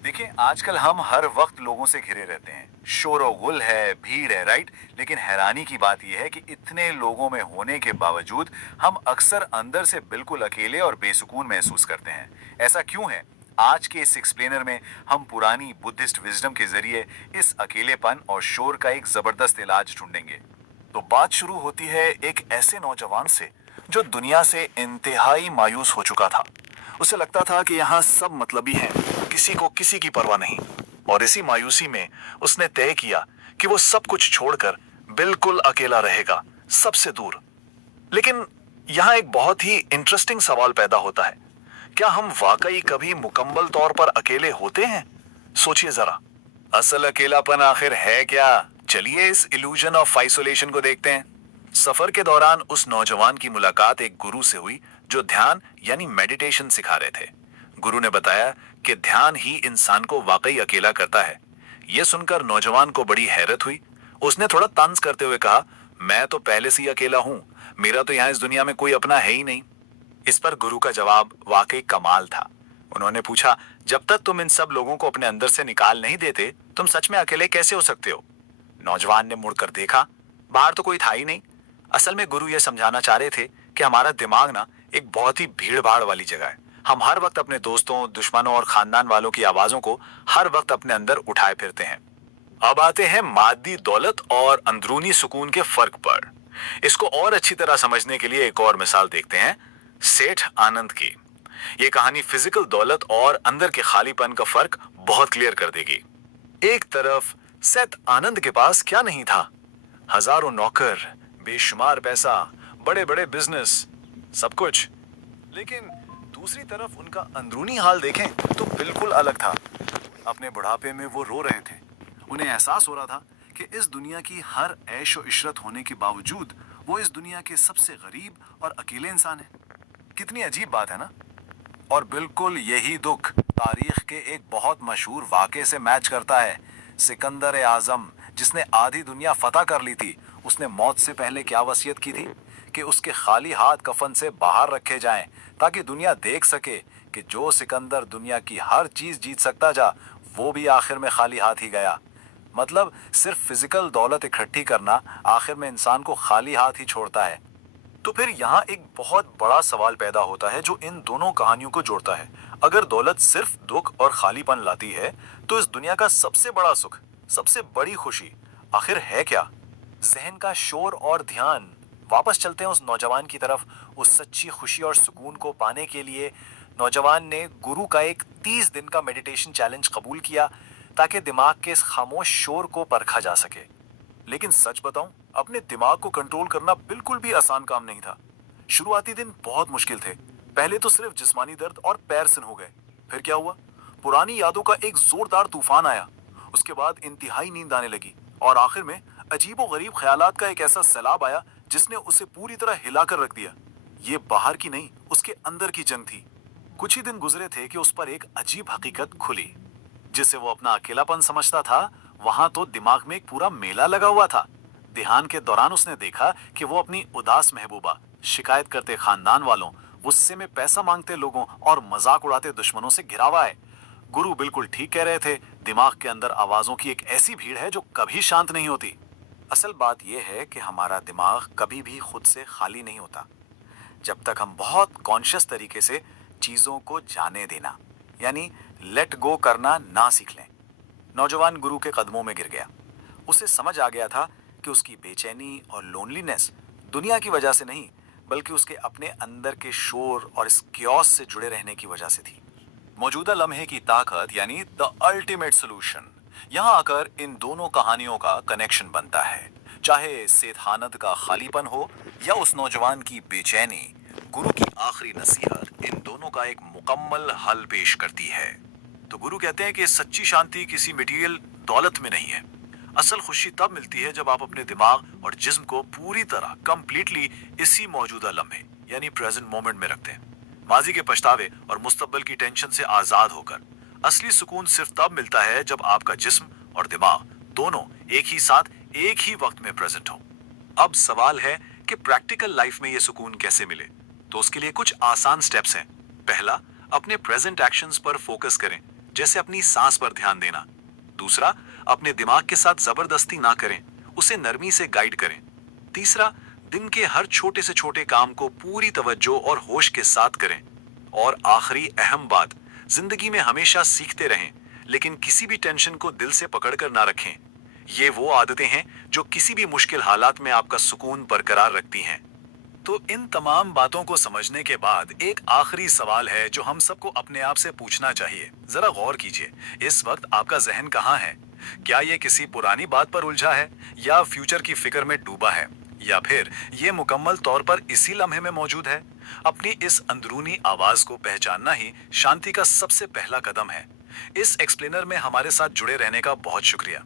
देखिए, आजकल हम हर वक्त लोगों से घिरे रहते हैं। शोर और गुल है, भीड़ है, राइट? लेकिन हैरानी की बात यह है कि इतने लोगों में होने के बावजूद हम अक्सर अंदर से बिल्कुल अकेले और बेसुकून महसूस करते हैं। ऐसा क्यों है? आज के इस एक्सप्लेनर में हम पुरानी बुद्धिस्ट विजडम के जरिए इस अकेलेपन और शोर का एक जबरदस्त इलाज ढूंढेंगे। तो बात शुरू होती है एक ऐसे नौजवान से जो दुनिया से इंतहाई मायूस हो चुका था। उसे लगता था कि यहाँ सब मतलबी हैं, किसी को किसी की परवाह नहीं। और इसी मायूसी में उसने तय किया कि वो सब कुछ छोड़कर बिल्कुल अकेला रहेगा, सबसे दूर। लेकिन यहाँ एक बहुत ही इंटरेस्टिंग सवाल पैदा होता है। क्या हम वाकई कभी मुकम्मल तौर पर अकेले होते हैं? सोचिए जरा, असल अकेलापन आखिर है क्या? चलिए इस इल्यूजन ऑफ आइसोलेशन को देखते हैं। सफर के दौरान उस नौजवान की मुलाकात एक गुरु से हुई जो ध्यान यानी मेडिटेशन सिखा रहे थे। गुरु ने बताया कि ध्यान ही इंसान को वाकई अकेला करता है। यह सुनकर नौजवान को बड़ी हैरत हुई। उसने थोड़ा तंज करते हुए कहा, मैं तो पहले से ही अकेला हूं, मेरा तो यहाँ इस दुनिया में कोई अपना है ही नहीं। इस पर गुरु का जवाब वाकई कमाल था। उन्होंने पूछा, जब तक तुम इन सब लोगों को अपने अंदर से निकाल नहीं देते, तुम सच में अकेले कैसे हो सकते हो? नौजवान ने मुड़कर देखा, बाहर तो कोई था ही नहीं। असल में गुरु यह समझाना चाह रहे थे कि हमारा दिमाग ना एक बहुत ही भीड़ भाड़ वाली जगह है। हम हर वक्त अपने दोस्तों, दुश्मनों और खानदान वालों की आवाजों को हर वक्त अपने अंदर उठाए फिरते हैं। अब आते हैं मादी दौलत और अंदरूनी सुकून के फर्क पर। इसको और अच्छी तरह समझने के लिए एक और मिसाल देखते हैं, सेठ आनंद की। ये कहानी फिजिकल दौलत और अंदर के खालीपन का फर्क बहुत क्लियर कर देगी। एक तरफ सेठ आनंद के पास क्या नहीं था? हजारों नौकर, बेशुमार पैसा, बड़े बड़े बिजनेस, सब कुछ। लेकिन दूसरी तरफ उनका अंदरूनी हाल देखें तो बिल्कुल अलग था। अपने बुढ़ापे में वो रो रहे थे। उन्हें एहसास हो रहा था कि इस दुनिया की हर ऐश और इशरत होने के बावजूद वो इस दुनिया के सबसे गरीब और अकेले इंसान है। कितनी अजीब बात है ना? और बिल्कुल यही दुख तारीख के एक बहुत मशहूर वाक़े से मैच करता है। सिकंदर आजम, जिसने आधी दुनिया फतह कर ली थी, उसने मौत से पहले क्या वसीयत की थी कि उसके खाली हाथ कफन से बाहर रखे जाएं, ताकि दुनिया देख सके कि जो सिकंदर दुनिया की हर चीज जीत सकता जा, वो भी आखिर में खाली हाथ ही गया। मतलब सिर्फ फिजिकल दौलत इकट्ठी करना आखिर में इंसान को खाली हाथ ही छोड़ता है। तो फिर यहाँ एक बहुत बड़ा सवाल पैदा होता है जो इन दोनों कहानियों को जोड़ता है। अगर दौलत सिर्फ दुख और खालीपन लाती है, तो इस दुनिया का सबसे बड़ा सुख, सबसे बड़ी खुशी आखिर है क्या? जहन का शोर और ध्यान। वापस चलते हैं उस नौजवान की तरफ। उस सच्ची खुशी और सुकून को पाने के लिए नौजवान ने गुरु का एक 30 दिन का मेडिटेशन चैलेंज कबूल किया, ताकि दिमाग के इस खामोश शोर को परखा जा सके। लेकिन सच बताऊं, अपने दिमाग को कंट्रोल करना बिल्कुल भी आसान काम नहीं था। शुरुआती दिन बहुत मुश्किल थे। पहले तो सिर्फ जिस्मानी दर्द और पैर सिन हो गए। फिर क्या हुआ? पुरानी यादों का एक जोरदार तूफान आया। उसके बाद इंतहाई नींद आने लगी और आखिर में अजीबो गरीब ख्यालात का एक ऐसा सैलाब आया जिसने उसे पूरी तरह हिलाकर रख दिया। ये बाहर की नहीं, उसके अंदर की जंग थी। कुछ ही दिन गुजरे थे कि उस पर एक अजीब हकीकत खुली। जिसे वो अपना अकेलापन समझता था, वहां तो दिमाग में एक पूरा मेला लगा हुआ था। ध्यान के दौरान उसने देखा कि वो अपनी उदास महबूबा, शिकायत करते खानदान वालों, गुस्से में पैसा मांगते लोगों और मजाक उड़ाते दुश्मनों से घिरा हुआ है। गुरु बिल्कुल ठीक कह रहे थे, दिमाग के अंदर आवाजों की एक ऐसी भीड़ है जो कभी शांत नहीं होती। असल बात यह है कि हमारा दिमाग कभी भी खुद से खाली नहीं होता, जब तक हम बहुत कॉन्शियस तरीके से चीजों को जाने देना यानी लेट गो करना ना सीख लें। नौजवान गुरु के कदमों में गिर गया। उसे समझ आ गया था कि उसकी बेचैनी और लोनलीनेस दुनिया की वजह से नहीं, बल्कि उसके अपने अंदर के शोर और इस क्योस से जुड़े रहने की वजह से थी। मौजूदा लम्हे की ताकत यानी द अल्टीमेट सोल्यूशन। यहाँ आकर इन दोनों कहानियों का कनेक्शन बनता है। चाहे सेठानंद का खालीपन हो या उस नौजवान की बेचैनी, गुरु की आखिरी नसीहत इन दोनों का एक मुकम्मल हल पेश करती है। तो गुरु कहते हैं कि सच्ची शांति किसी मटेरियल दौलत में नहीं है। असल खुशी तब मिलती है जब आप अपने दिमाग और जिस्म को पूरी तरह कंप्लीटली इसी मौजूदा लम्हे यानी प्रेजेंट मोमेंट में रखते हैं। माजी के पछतावे और मुस्तकबिल की टेंशन से आजाद होकर असली सुकून सिर्फ तब मिलता है जब आपका जिस्म और दिमाग दोनों एक ही साथ एक ही वक्त में प्रेजेंट हो। अब सवाल है कि प्रैक्टिकल लाइफ में ये सुकून कैसे मिले? तो उसके लिए कुछ आसान स्टेप्स हैं। पहला, अपने प्रेजेंट एक्शंस पर फोकस करें। जैसे अपनी सांस पर ध्यान देना। दूसरा, अपने दिमाग के साथ जबरदस्ती ना करें, उसे नरमी से गाइड करें। तीसरा, दिन के हर छोटे से छोटे काम को पूरी तवज्जो और होश के साथ करें। और आखिरी अहम बात, जिंदगी में हमेशा सीखते रहें, लेकिन किसी भी टेंशन को दिल से पकड़कर ना रखें। ये वो आदतें हैं जो किसी भी मुश्किल हालात में आपका सुकून बरकरार रखती हैं। तो इन तमाम बातों को समझने के बाद एक आखिरी सवाल है जो हम सबको अपने आप से पूछना चाहिए। जरा गौर कीजिए, इस वक्त आपका जहन कहाँ है? क्या ये किसी पुरानी बात पर उलझा है, या फ्यूचर की फिक्र में डूबा है, या फिर ये मुकम्मल तौर पर इसी लम्हे में मौजूद है? अपनी इस अंदरूनी आवाज को पहचानना ही शांति का सबसे पहला कदम है। इस एक्सप्लेनर में हमारे साथ जुड़े रहने का बहुत शुक्रिया।